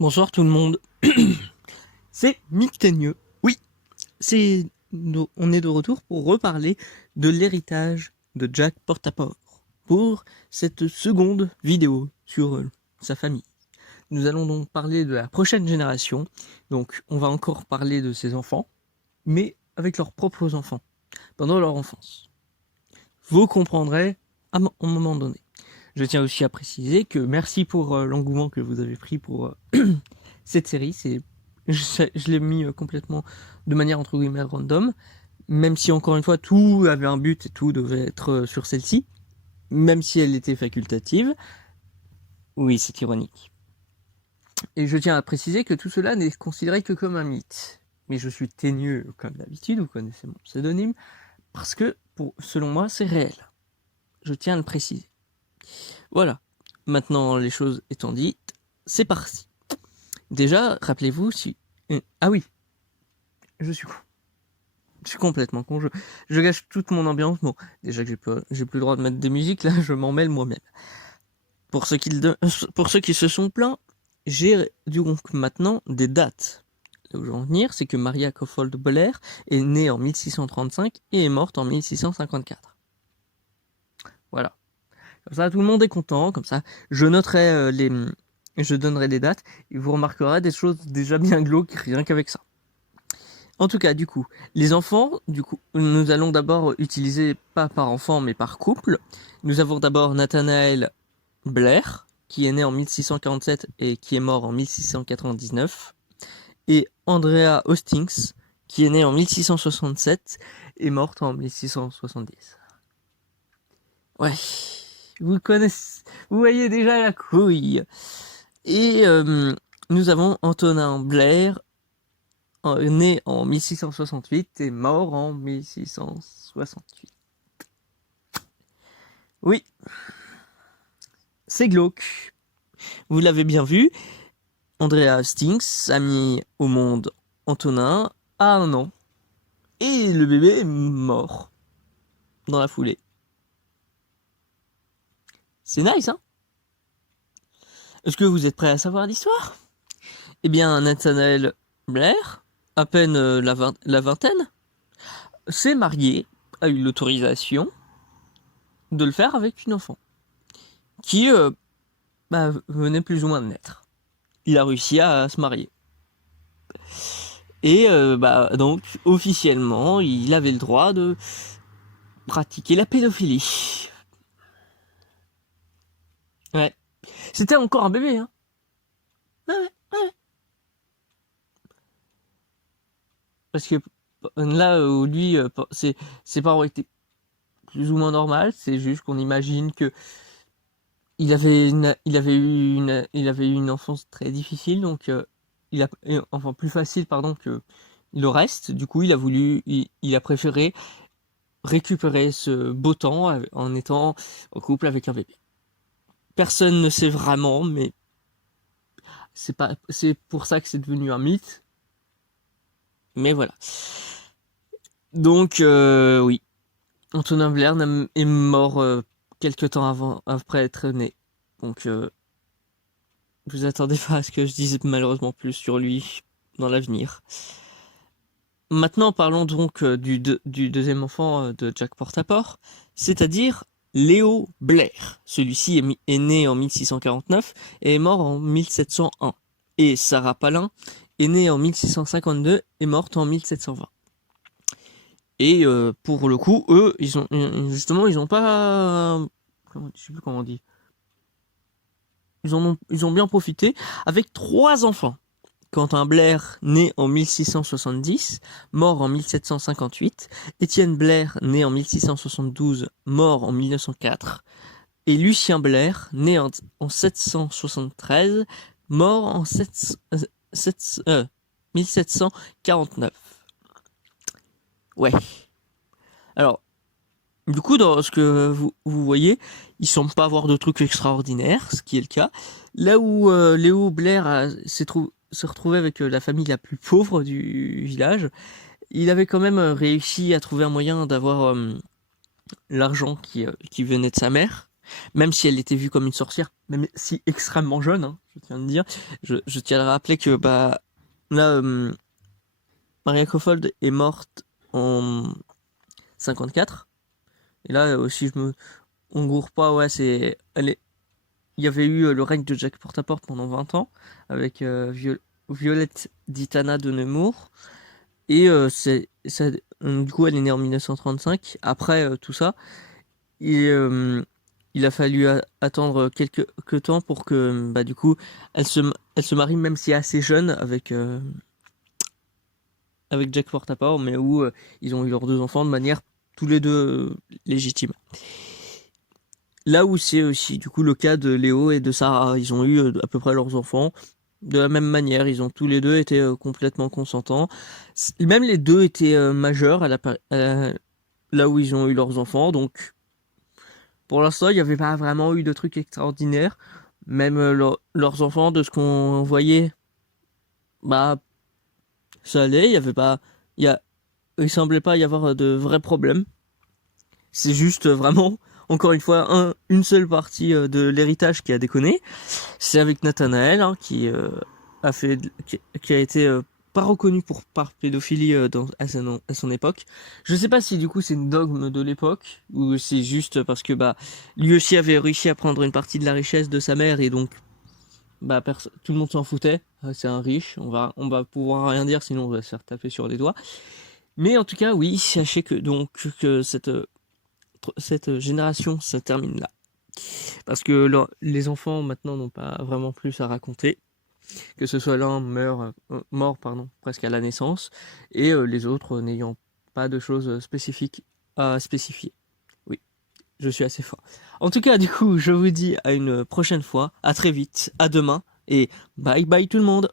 Bonsoir tout le monde. C'est Micteigneux. Oui, on est de retour pour reparler de l'héritage de Jack Portaport pour cette seconde vidéo sur sa famille. Nous allons donc parler de la prochaine génération. Donc on va encore parler de ses enfants, mais avec leurs propres enfants, pendant leur enfance. Vous comprendrez à un moment donné. Je tiens aussi à préciser que merci pour l'engouement que vous avez pris pour cette série. Je l'ai mis complètement de manière entre guillemets random, même si encore une fois tout avait un but et tout devait être sur celle-ci, même si elle était facultative. Oui, c'est ironique. Et je tiens à préciser que tout cela n'est considéré que comme un mythe. Mais je suis teigneux comme d'habitude, vous connaissez mon pseudonyme, parce que selon moi c'est réel. Je tiens à le préciser. Voilà. Maintenant les choses étant dites, c'est parti. Déjà, rappelez-vous si... Ah oui, je suis con. Je suis complètement con, je gâche toute mon ambiance. Bon, déjà que j'ai plus le droit de mettre des musiques, là, je m'en mêle moi-même. Pour ceux qui se sont plaints, j'ai donc maintenant des dates. Là où je veux en venir, c'est que Maria Coffold Blair est née en 1635 et est morte en 1654. Voilà. Comme ça, tout le monde est content. Comme ça, je noterai je donnerai des dates et vous remarquerez des choses déjà bien glauques rien qu'avec ça. En tout cas, du coup, les enfants, nous allons d'abord utiliser, pas par enfant, mais par couple. Nous avons d'abord Nathanael Blair, qui est né en 1647 et qui est mort en 1699. Et Andrea Hostings, qui est née en 1667 et morte en 1670. Ouais, vous voyez déjà la couille. Et nous avons Antonin Blair, né en 1668 et mort en 1668. Oui, c'est glauque. Vous l'avez bien vu, Andrea Hastings a mis au monde Antonin à 1 an. Et le bébé est mort dans la foulée. C'est nice, hein? Est-ce que vous êtes prêts à savoir l'histoire? Eh bien, Nathanael Blair, à peine la vingtaine, s'est marié, a eu l'autorisation de le faire avec une enfant qui venait plus ou moins de naître. Il a réussi à se marier. Et donc, officiellement, il avait le droit de pratiquer la pédophilie. Ouais. C'était encore un bébé, hein. Ouais. Parce que là où lui, ses parents étaient plus ou moins normales, c'est juste qu'on imagine que il avait eu une enfance très difficile, donc enfin plus facile pardon que le reste. Du coup, il a préféré récupérer ce beau temps en étant en couple avec un bébé. Personne ne sait vraiment, mais c'est pour ça que c'est devenu un mythe. Mais voilà. Donc oui, Antonin Blair est mort quelque temps après être né. Donc vous attendez pas à ce que je dise malheureusement plus sur lui dans l'avenir. Maintenant, parlons donc du deuxième enfant de Jack Portaport, c'est-à-dire Léo Blair. Celui-ci est né en 1649 et est mort en 1701. Et Sarah Palin est née en 1652 et morte en 1720. Et pour le coup, eux, ils ont pas... Je sais plus comment on dit. Ils ont bien profité avec 3 enfants. Quentin Blair, né en 1670, mort en 1758. Étienne Blair, né en 1672, mort en 1904. Et Lucien Blair, né en 773, mort en 1749. Ouais. Alors, du coup, dans ce que vous voyez, il semble pas avoir de trucs extraordinaires, ce qui est le cas. Là où Léo Blair se retrouvait avec la famille la plus pauvre du village, il avait quand même réussi à trouver un moyen d'avoir l'argent qui venait de sa mère. même si elle était vue comme une sorcière, même si extrêmement jeune, hein, je tiens à dire. Je tiens à rappeler que bah là, Maria Kofold est morte en 54. Et là aussi, on gourre pas, ouais, il y avait eu le règne de Jack Portaport pendant 20 ans avec Violette Ditana de Nemours. Et du coup, elle est née en 1935. Après tout ça, il a fallu attendre quelques temps pour que, bah, du coup, elle se marie, même si assez jeune, avec Jack Portaport, mais où ils ont eu leurs 2 enfants de manière tous les deux légitime. Là où c'est aussi du coup le cas de Léo et de Sarah, ils ont eu à peu près leurs enfants de la même manière, ils ont tous les deux été complètement consentants. Même les deux étaient majeurs là où ils ont eu leurs enfants, donc pour l'instant il n'y avait pas vraiment eu de trucs extraordinaires. Même leurs enfants, de ce qu'on voyait, bah ça allait, il y avait pas, il semblait pas y avoir de vrais problèmes. C'est juste vraiment, encore une fois, une seule partie de l'héritage qui a déconné. C'est avec Nathanaël, hein, qui a été pas reconnu par pédophilie à son époque. Je sais pas si du coup c'est une dogme de l'époque ou c'est juste parce que bah lui aussi avait réussi à prendre une partie de la richesse de sa mère et donc bah tout le monde s'en foutait. Ah, c'est un riche, on va pouvoir rien dire sinon on va se faire taper sur les doigts. Mais en tout cas oui, sachez que donc que cette génération se termine là. Parce que les enfants maintenant n'ont pas vraiment plus à raconter, que ce soit l'un mort presque à la naissance, et les autres n'ayant pas de choses spécifiques à spécifier. Oui, je suis assez fort. En tout cas, du coup, je vous dis à une prochaine fois, à très vite, à demain, et bye bye tout le monde.